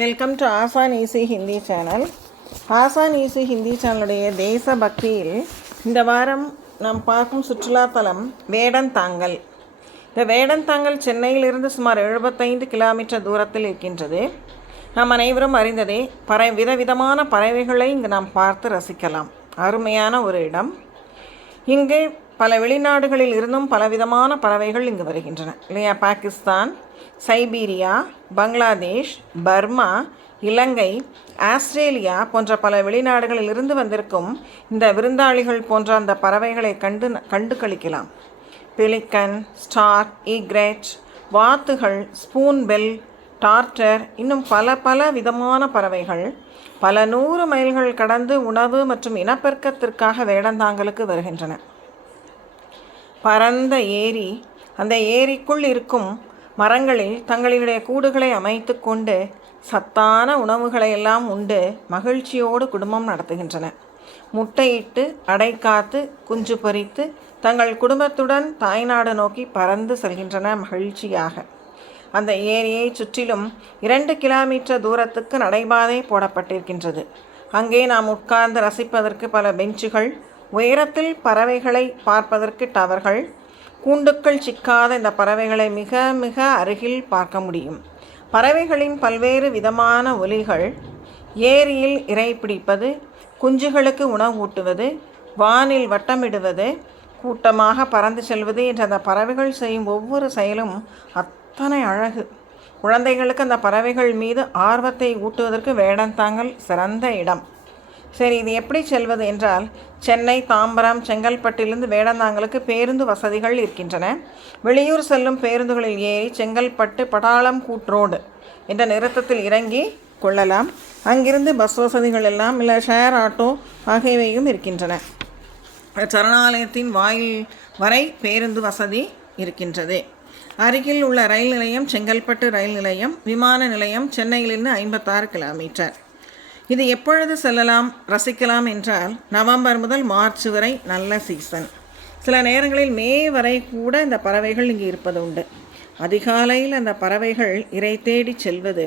Welcome to ஆசான் easy Hindi channel. ஆசான் easy Hindi சேனலுடைய தேசபக்தியில் இந்த வாரம் நாம் பார்க்கும் சுற்றுலாத்தலம் வேடந்தாங்கல். இந்த வேடந்தாங்கல் சென்னையிலிருந்து சுமார் 75 கிலோமீட்டர் தூரத்தில் இருக்கின்றது. நாம் அனைவரும் அறிந்ததே, விதவிதமான பறவைகளை இங்கு நாம் பார்த்து ரசிக்கலாம். அருமையான ஒரு இடம். இங்கு பல வெளிநாடுகளில் இருந்தும் பலவிதமான பறவைகள் இங்கு வருகின்றன இல்லையா? பாகிஸ்தான், சைபீரியா, பங்களாதேஷ், பர்மா, இலங்கை, ஆஸ்திரேலியா போன்ற பல வெளிநாடுகளில் இருந்து வந்திருக்கும் இந்த விருந்தாளிகள் போன்ற அந்த பறவைகளை கண்டு கழிக்கலாம். பெலிக்கன், ஸ்டார்க், ஈக்ரெட், வாத்துகள், ஸ்பூன் பெல், டார்டர், இன்னும் பல விதமான பறவைகள் பல 100 மைல்கள் கடந்து உணவு மற்றும் இனப்பெருக்கத்திற்காக வேடந்தாங்கலுக்கு வருகின்றன. பரந்த ஏரி, அந்த ஏரிக்குள் இருக்கும் மரங்களில் தங்களுடைய கூடுகளை அமைத்து கொண்டு சத்தான உணவுகளை எல்லாம் உண்டு மகிழ்ச்சியோடு குடும்பம் நடத்துகின்றன. முட்டையிட்டு அடை காத்து குஞ்சு பொரித்து தங்கள் குடும்பத்துடன் தாய்நாடு நோக்கி பறந்து செல்கின்றன மகிழ்ச்சியாக. அந்த ஏரியை சுற்றிலும் 2 கிலோமீட்டர் தூரத்துக்கு நடைபாதை போடப்பட்டிருக்கின்றது. அங்கே நாம் உட்கார்ந்து ரசிப்பதற்கு பல பெஞ்சுகள், உயரத்தில் பறவைகளை பார்ப்பதற்கு டவர்கள், கூண்டுக்கள் சிக்காத இந்த பறவைகளை மிக மிக அருகில் பார்க்க முடியும். பறவைகளின் பல்வேறு விதமான ஒலிகள், ஏரியில் இரை பிடிப்பது, குஞ்சுகளுக்கு உணவு ஊட்டுவது, வானில் வட்டமிடுவது, கூட்டமாக பறந்து செல்வது என்ற அந்த பறவைகள் செய்யும் ஒவ்வொரு செயலும் அத்தனை அழகு. குழந்தைகளுக்கு அந்த பறவைகள் மீது ஆர்வத்தை ஊட்டுவதற்கு வேடந்தாங்கல் சிறந்த இடம். சரி, இது எப்படி செல்வது என்றால், சென்னை, தாம்பரம், செங்கல்பட்டிலிருந்து வேடந்தாங்கலுக்கு பேருந்து வசதிகள் இருக்கின்றன. வெளியூர் செல்லும் பேருந்துகளில் ஏறி செங்கல்பட்டு பட்டாளம் கூட் ரோடு என்ற நிறுத்தத்தில் இறங்கி கொள்ளலாம். அங்கிருந்து பஸ் வசதிகள் எல்லாம் இல்லை ஷேர் ஆட்டோ ஆகியவையும் இருக்கின்றன. சரணாலயத்தின் வாயில் வரை பேருந்து வசதி இருக்கின்றது. அருகில் உள்ள ரயில் நிலையம் செங்கல்பட்டு ரயில் நிலையம். விமான நிலையம் சென்னையிலிருந்து 56 கிலோமீட்டர். இது எப்பொழுது செல்லலாம், ரசிக்கலாம் என்றால், நவம்பர் முதல் மார்ச் வரை நல்ல சீசன். சில நேரங்களில் மே வரை கூட இந்த பறவைகள் இங்கு இருப்பது உண்டு. அதிகாலையில் அந்த பறவைகள் இரை தேடி செல்வது,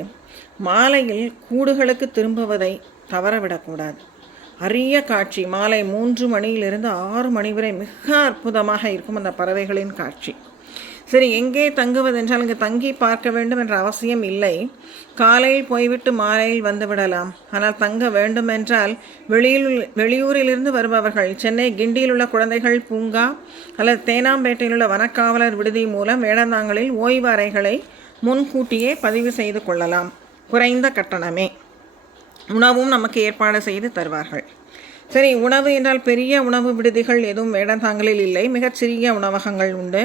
மாலையில் கூடுகளுக்கு திரும்புவதை தவறவிடக்கூடாது. அரிய காட்சி. மாலை 3 மணியிலிருந்து 6 மணி வரை மிக அற்புதமாக இருக்கும் அந்த பறவைகளின் காட்சி. சரி, எங்கே தங்குவதென்றால் இங்கு தங்கி பார்க்க வேண்டும் என்ற அவசியம் இல்லை. காலையில் போய்விட்டு மாலையில் வந்து விடலாம். ஆனால் தங்க வேண்டுமென்றால் வெளியூரிலிருந்து வருபவர்கள் சென்னை கிண்டியில் உள்ள குழந்தைகள் பூங்கா அல்லது தேனாம்பேட்டையில் உள்ள வனக்காவலர் விடுதி மூலம் வேடந்தாங்கலில் ஓய்வு அறைகளை முன்கூட்டியே பதிவு செய்து கொள்ளலாம். குறைந்த கட்டணமே. உணவும் நமக்கு ஏற்பாடு செய்து தருவார்கள். சரி, உணவு என்றால் பெரிய உணவு விடுதிகள் எதுவும் வேடந்தாங்கலில் இல்லை. மிகச்சிறிய உணவகங்கள் உண்டு.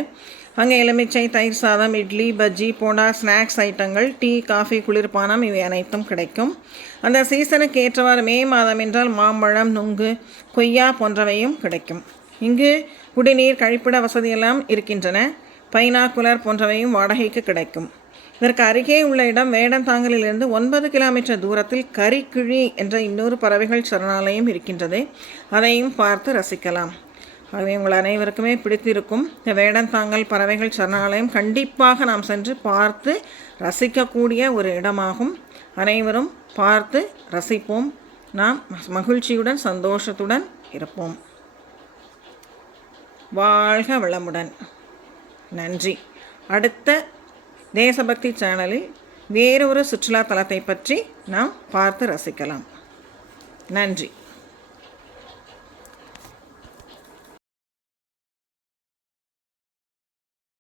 அங்கே எலுமிச்சை, தயிர் சாதம், இட்லி, பஜ்ஜி, போண்டா, ஸ்நாக்ஸ் ஐட்டங்கள், டீ, காஃபி, குளிர்பானம் இவை அனைத்தும் கிடைக்கும். அந்த சீசனுக்கு ஏற்றவாறு மே மாதம் என்றால் மாம்பழம், நுங்கு, கொய்யா போன்றவையும் கிடைக்கும். இங்கு குடிநீர், கழிப்பிட வசதியெல்லாம் இருக்கின்றன. பைனாக்குலர் போன்றவையும் வாடகைக்கு கிடைக்கும். இதற்கு அருகே உள்ள இடம் வேடந்தாங்கலிலிருந்து 9 கிலோமீட்டர் தூரத்தில் கரிக்கிழி என்ற இன்னொரு பறவைகள் சரணாலயம் இருக்கின்றது. அதையும் பார்த்து ரசிக்கலாம். ஆகவே உங்கள் அனைவருக்குமே பிடித்திருக்கும் இந்த வேடந்தாங்கல் பறவைகள் சரணாலயம் கண்டிப்பாக நாம் சென்று பார்த்து ரசிக்கக்கூடிய ஒரு இடமாகும். அனைவரும் பார்த்து ரசிப்போம். நாம் மகிழ்ச்சியுடன் சந்தோஷத்துடன் இருப்போம். வாழ்க வளமுடன். நன்றி. அடுத்த தேசபக்தி சேனலில் வேறொரு சுற்றுலா தலத்தை பற்றி நாம் பார்த்து ரசிக்கலாம். நன்றி.